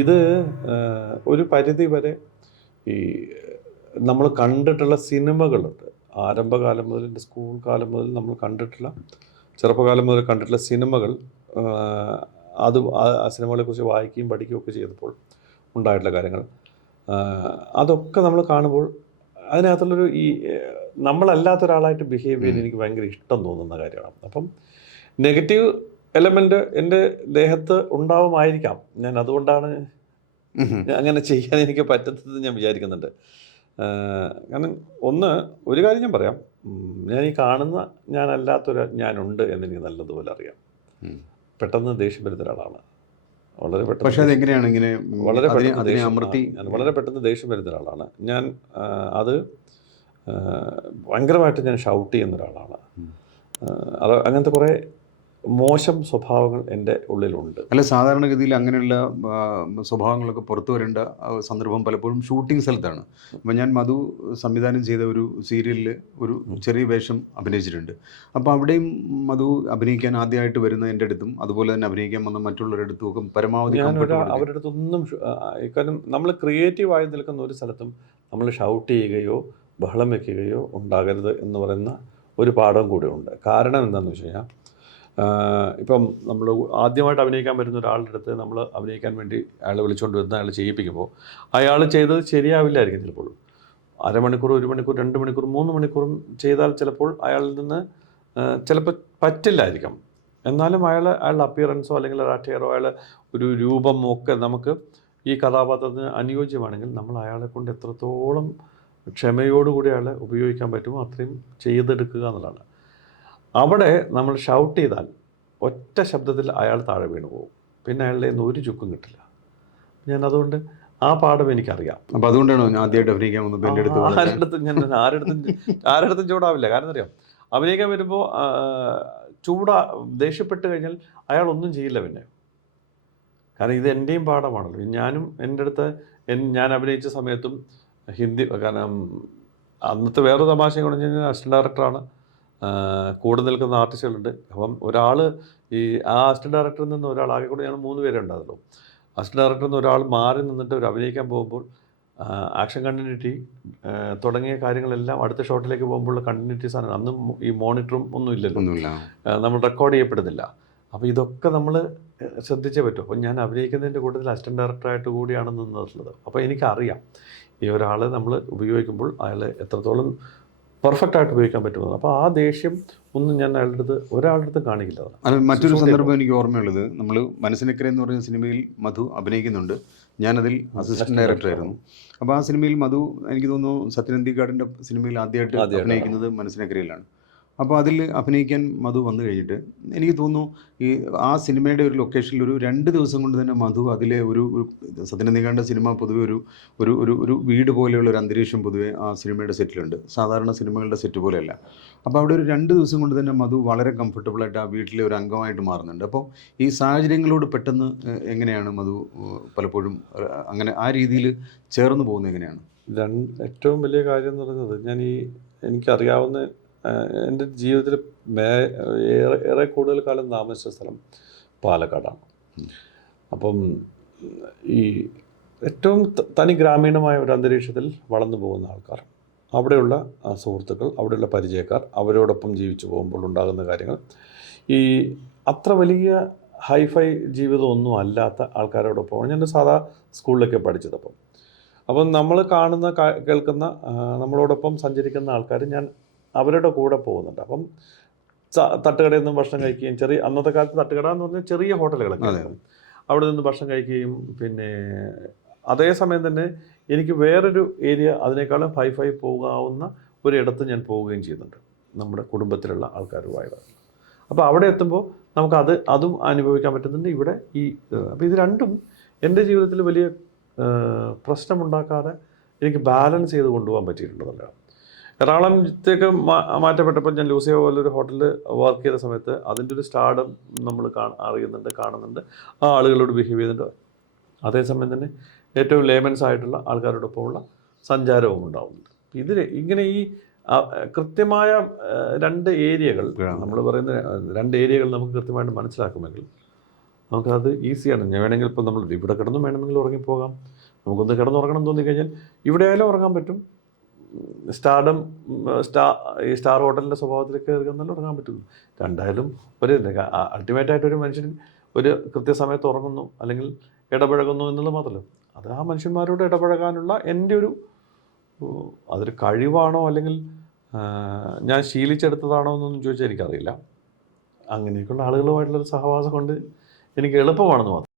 ഇത് ഒരു പരിധി വരെ ഈ നമ്മൾ കണ്ടിട്ടുള്ള സിനിമകളുണ്ട്. ആരംഭകാലം മുതൽ എൻ്റെ സ്കൂൾ കാലം മുതൽ നമ്മൾ കണ്ടിട്ടുള്ള ചെറുപ്പകാലം മുതൽ കണ്ടിട്ടുള്ള സിനിമകൾ അത് ആ സിനിമകളെക്കുറിച്ച് വായിക്കുകയും പഠിക്കുകയും ഒക്കെ ചെയ്തപ്പോൾ ഉണ്ടായിട്ടുള്ള കാര്യങ്ങൾ അതൊക്കെ നമ്മൾ കാണുമ്പോൾ അതിനകത്തുള്ളൊരു ഈ നമ്മളല്ലാത്ത ഒരാളായിട്ട് ബിഹേവ് ചെയ്യാൻ എനിക്ക് ഭയങ്കര ഇഷ്ടം തോന്നുന്ന കാര്യമാണ്. അപ്പം നെഗറ്റീവ് എലമെൻ്റ് എൻ്റെ ദേഹത്ത് ഉണ്ടാവുമായിരിക്കാം. ഞാൻ അതുകൊണ്ടാണ് അങ്ങനെ ചെയ്യാൻ എനിക്ക് പറ്റുന്നത് ഞാൻ വിചാരിക്കുന്നുണ്ട്. കാരണം ഒരു കാര്യം ഞാൻ പറയാം, ഞാൻ ഈ കാണുന്ന ഞാനല്ലാത്തൊരു ഞാനുണ്ട് എന്നെനിക്ക് നല്ലതുപോലെ അറിയാം. പെട്ടെന്ന് ദേഷ്യം വരുന്ന ഒരാളാണ്. വളരെ പെട്ടെന്ന്. പക്ഷേ അതെങ്ങനെയാണ് ഇങ്ങനെ വളരെ പെട്ടെന്ന് ഞാൻ വളരെ പെട്ടെന്ന് ദേഷ്യം വരുന്ന ഒരാളാണ് ഞാൻ. അത് ഭയങ്കരമായിട്ട് ഞാൻ ഷൗട്ട് ചെയ്യുന്ന ഒരാളാണ്. അത് അങ്ങനത്തെ കുറേ മോശം സ്വഭാവങ്ങൾ എൻ്റെ ഉള്ളിലുണ്ട്. അല്ല, സാധാരണഗതിയിൽ അങ്ങനെയുള്ള സ്വഭാവങ്ങളൊക്കെ പുറത്തു വരേണ്ട സന്ദർഭം പലപ്പോഴും ഷൂട്ടിംഗ് സ്ഥലത്താണ്. അപ്പം ഞാൻ മധു സംവിധാനം ചെയ്ത ഒരു സീരിയലിൽ ഒരു ചെറിയ വേഷം അഭിനയിച്ചിട്ടുണ്ട്. അപ്പോൾ അവിടെയും മധു അഭിനയിക്കാൻ ആദ്യമായിട്ട് വരുന്ന എൻ്റെ അടുത്തും അതുപോലെ തന്നെ അഭിനയിക്കാൻ വന്ന മറ്റുള്ളവരുടെ അടുത്തും ഒക്കെ പരമാവധി അവരുടെ അടുത്തൊന്നും, കാരണം നമ്മൾ ക്രിയേറ്റീവായി നിൽക്കുന്ന ഒരു സ്ഥലത്തും നമ്മൾ ഷൗട്ട് ചെയ്യുകയോ ബഹളം വയ്ക്കുകയോ ഉണ്ടാകരുത് എന്ന് പറയുന്ന ഒരു പാഠം കൂടെ ഉണ്ട്. കാരണം എന്താണെന്ന് വെച്ച് കഴിഞ്ഞാൽ, ഇപ്പം നമ്മൾ ആദ്യമായിട്ട് അഭിനയിക്കാൻ വരുന്ന ഒരാളുടെ അടുത്ത് നമ്മൾ അഭിനയിക്കാൻ വേണ്ടി അയാളെ വിളിച്ചുകൊണ്ട് വരുന്ന അയാൾ ചെയ്യിപ്പിക്കുമ്പോൾ അയാൾ ചെയ്തത് ശരിയാവില്ലായിരിക്കും. ചിലപ്പോൾ അരമണിക്കൂർ, 1 മണിക്കൂർ, 2 മണിക്കൂർ, 3 മണിക്കൂറും ചെയ്താൽ ചിലപ്പോൾ അയാളിൽ നിന്ന് ചിലപ്പോൾ പറ്റില്ലായിരിക്കും. എന്നാലും അയാളുടെ അപ്പിയറൻസോ അല്ലെങ്കിൽ അറ്റയറോ ഒരു രൂപമോ ഒക്കെ നമുക്ക് ഈ കഥാപാത്രത്തിന് അനുയോജ്യമാണെങ്കിൽ നമ്മൾ അയാളെ കൊണ്ട് എത്രത്തോളം ക്ഷമയോടുകൂടി അയാളെ ഉപയോഗിക്കാൻ പറ്റുമോ അത്രയും ചെയ്തെടുക്കുക എന്നുള്ളതാണ്. അവിടെ നമ്മൾ ഷൗട്ട് ചെയ്താൽ ഒറ്റ ശബ്ദത്തിൽ അയാൾ താഴെ വീണു പോകും. പിന്നെ അയാളുടെ നിന്ന് ഒരു ചുക്കും കിട്ടില്ല. ഞാൻ അതുകൊണ്ട് ആ പാഠം എനിക്കറിയാം. അപ്പോൾ അതുകൊണ്ടാണോ ഞാൻ ആദ്യമായിട്ട് അഭിനയിക്കാൻ വന്നത്? എൻ്റെ ആരടുത്തും ചൂടാവില്ല. കാരണം അറിയാം, അഭിനയിക്കാൻ വരുമ്പോൾ ദേഷ്യപ്പെട്ട് കഴിഞ്ഞാൽ അയാൾ ഒന്നും ചെയ്യില്ല പിന്നെ. കാരണം ഇത് എൻ്റെയും പാഠമാണല്ലോ. ഞാനും എൻ്റെ അടുത്ത് ഞാൻ അഭിനയിച്ച സമയത്തും ഹിന്ദി, കാരണം അന്നത്തെ വേറൊരു തമാശയും കൊണ്ട് ഞാൻ അസിസ്റ്റന്റ് ഡയറക്ടറാണ്. കൂടെ നിൽക്കുന്ന ആർട്ടിസ്റ്റുകളുണ്ട്. അപ്പം ആ അസിസ്റ്റന്റ് ഡയറക്ടറിൽ നിന്ന് ഒരാൾ, ആകെ കൂടെ ഞങ്ങൾ 3 പേരെ ഉണ്ടാകുള്ളൂ. അസിസ്റ്റന്റ് ഡയറക്ടറിൽ നിന്ന് ഒരാൾ മാറി നിന്നിട്ട് ഒരു അഭിനയിക്കാൻ പോകുമ്പോൾ ആക്ഷൻ കണ്ടിന്യൂറ്റി തുടങ്ങിയ കാര്യങ്ങളെല്ലാം അടുത്ത ഷോട്ടിലേക്ക് പോകുമ്പോഴുള്ള കണ്ടിന്യൂറ്റീസാണ്. അന്നും ഈ മോണിറ്ററും ഒന്നും ഇല്ലല്ലോ, നമ്മൾ റെക്കോർഡ് ചെയ്യപ്പെടുന്നില്ല. അപ്പോൾ ഇതൊക്കെ നമ്മൾ ശ്രദ്ധിച്ചേ പറ്റും. അപ്പോൾ ഞാൻ അഭിനയിക്കുന്നതിൻ്റെ കൂട്ടത്തിൽ അസിസ്റ്റന്റ് ഡയറക്ടറായിട്ട് കൂടിയാണ് നിന്നിട്ടുള്ളത്. അപ്പോൾ എനിക്കറിയാം ഈ ഒരാളെ നമ്മൾ ഉപയോഗിക്കുമ്പോൾ അയാൾ എത്രത്തോളം പെർഫെക്റ്റായിട്ട് ഉപയോഗിക്കാൻ പറ്റുന്നത്. അപ്പോൾ ആ ദേഷ്യം ഒന്നും ഞാൻ ഒരാളുടെ അടുത്ത് കാണിക്കില്ല. അത് മറ്റൊരു സന്ദർഭം എനിക്ക് ഓർമ്മയുള്ളത്, നമ്മൾ മനസ്സിനക്കര എന്ന് പറയുന്ന സിനിമയിൽ മധു അഭിനയിക്കുന്നുണ്ട്. ഞാനതിൽ അസിസ്റ്റന്റ് ഡയറക്ടറായിരുന്നു. അപ്പോൾ ആ സിനിമയിൽ മധു, എനിക്ക് തോന്നുന്നു സത്യനന്ദിക്കാടിൻ്റെ സിനിമയിൽ ആദ്യമായിട്ട് അഭിനയിക്കുന്നത് മനസ്സിനക്കരയിലാണ്. അപ്പോൾ അതിൽ അഭിനയിക്കാൻ മധു വന്നു കഴിഞ്ഞിട്ട് എനിക്ക് തോന്നുന്നു ആ സിനിമയുടെ ഒരു ലൊക്കേഷനിൽ ഒരു 2 ദിവസം കൊണ്ട് തന്നെ മധു അതിലെ ഒരു സത്യനന്ദിക്കാടിൻ്റെ സിനിമ പൊതുവെ ഒരു വീട് പോലെയുള്ള ഒരു അന്തരീക്ഷം പൊതുവെ ആ സിനിമയുടെ സെറ്റിലുണ്ട്. സാധാരണ സിനിമകളുടെ സെറ്റ് പോലെയല്ല. അപ്പോൾ അവിടെ ഒരു 2 ദിവസം കൊണ്ട് തന്നെ മധു വളരെ കംഫർട്ടബിളായിട്ട് ആ വീട്ടിലെ ഒരു അംഗമായിട്ട് മാറുന്നുണ്ട്. അപ്പോൾ ഈ സാഹചര്യങ്ങളോട് പെട്ടെന്ന് എങ്ങനെയാണ് മധു പലപ്പോഴും അങ്ങനെ ആ രീതിയിൽ ചേർന്ന് പോകുന്നത് എങ്ങനെയാണ്? ഏറ്റവും വലിയ കാര്യം എന്ന് പറയുന്നത്, എനിക്കറിയാവുന്ന എൻ്റെ ജീവിതത്തിൽ ഏറെ കൂടുതൽ കാലം താമസിച്ച സ്ഥലം പാലക്കാടാണ്. അപ്പം ഈ ഏറ്റവും തനി ഗ്രാമീണമായ ഒരു അന്തരീക്ഷത്തിൽ വളർന്നു പോകുന്ന ആൾക്കാർ, അവിടെയുള്ള സുഹൃത്തുക്കൾ, അവിടെയുള്ള പരിചയക്കാർ, അവരോടൊപ്പം ജീവിച്ചു പോകുമ്പോൾ ഉണ്ടാകുന്ന കാര്യങ്ങൾ, ഈ അത്ര വലിയ ഹൈഫൈ ജീവിതമൊന്നും അല്ലാത്ത ആൾക്കാരോടൊപ്പമാണ് ഞാൻ സാധാ സ്കൂളിലൊക്കെ പഠിച്ചത്. അപ്പം നമ്മൾ കാണുന്ന കേൾക്കുന്ന നമ്മളോടൊപ്പം സഞ്ചരിക്കുന്ന ആൾക്കാർ ഞാൻ അവരുടെ കൂടെ പോകുന്നുണ്ട്. അപ്പം തട്ടുകടയിൽ നിന്ന് ഭക്ഷണം കഴിക്കുകയും, അന്നത്തെ കാലത്ത് തട്ടുകട എന്ന് പറഞ്ഞാൽ ചെറിയ ഹോട്ടലുകളൊക്കെ, അവിടെ നിന്ന് ഭക്ഷണം കഴിക്കുകയും, പിന്നെ അതേസമയം തന്നെ എനിക്ക് വേറൊരു ഏരിയ അതിനേക്കാളും ഹൈഫൈ പോകാവുന്ന ഒരിടത്ത് ഞാൻ പോവുകയും ചെയ്യുന്നുണ്ട് നമ്മുടെ കുടുംബത്തിലുള്ള ആൾക്കാരുമായിട്ട്. അപ്പോൾ അവിടെ എത്തുമ്പോൾ നമുക്ക് അതും അനുഭവിക്കാൻ പറ്റുന്നുണ്ട്. ഇവിടെ അപ്പോൾ ഇത് രണ്ടും എൻ്റെ ജീവിതത്തിൽ വലിയ പ്രശ്നമുണ്ടാക്കാതെ എനിക്ക് ബാലൻസ് ചെയ്ത് കൊണ്ടുപോകാൻ പറ്റിയിട്ടുണ്ടെന്നല്ല. എറണാകുളത്തേക്ക് മാറ്റപ്പെട്ടപ്പോൾ ഞാൻ ലൂസിയ പോലൊരു ഹോട്ടലിൽ വർക്ക് ചെയ്ത സമയത്ത് അതിൻ്റെ ഒരു സ്റ്റാർഡം നമ്മൾ കാണുന്നുണ്ട്, ആ ആളുകളോട് ബിഹേവ് ചെയ്യുന്നുണ്ട്. അതേസമയം തന്നെ ഏറ്റവും ലേമൻസ് ആയിട്ടുള്ള ആൾക്കാരോടൊപ്പമുള്ള സഞ്ചാരവും ഉണ്ടാവുന്നുണ്ട്. ഇങ്ങനെ ഈ കൃത്യമായ 2 ഏരിയകൾ, നമ്മൾ പറയുന്ന 2 ഏരിയകൾ നമുക്ക് കൃത്യമായിട്ട് മനസ്സിലാക്കുമെങ്കിൽ നമുക്കത് ഈസിയാണ്. ഞാൻ വേണമെങ്കിൽ ഇപ്പോൾ നമ്മൾ ഇവിടെ കിടന്നും വേണമെങ്കിൽ ഉറങ്ങിപ്പോകാം. നമുക്കൊന്ന് കിടന്നുറങ്ങണം തോന്നിക്കഴിഞ്ഞാൽ ഇവിടെ ആയാലും ഉറങ്ങാൻ പറ്റും. സ്റ്റാർഡം ഈ സ്റ്റാർ ഹോട്ടലിൻ്റെ സ്വഭാവത്തിലേക്ക് കയറി വന്നാലും ഉറങ്ങാൻ പറ്റുള്ളൂ. രണ്ടായാലും ഒരു അൾട്ടിമേറ്റായിട്ടൊരു മനുഷ്യൻ ഒരു കൃത്യസമയത്ത് ഉറങ്ങുന്നു അല്ലെങ്കിൽ ഇടപഴകുന്നു എന്നുള്ളത് മാത്രമല്ല, അത് ആ മനുഷ്യന്മാരോട് ഇടപഴകാനുള്ള എൻ്റെ ഒരു അതൊരു കഴിവാണോ അല്ലെങ്കിൽ ഞാൻ ശീലിച്ചെടുത്തതാണോ എന്നൊന്നും ചോദിച്ചാൽ എനിക്കറിയില്ല. അങ്ങനെയൊക്കെയുള്ള ആളുകളുമായിട്ടുള്ളൊരു സഹവാസം കൊണ്ട് എനിക്ക് എളുപ്പമാണെന്ന് മാത്രം.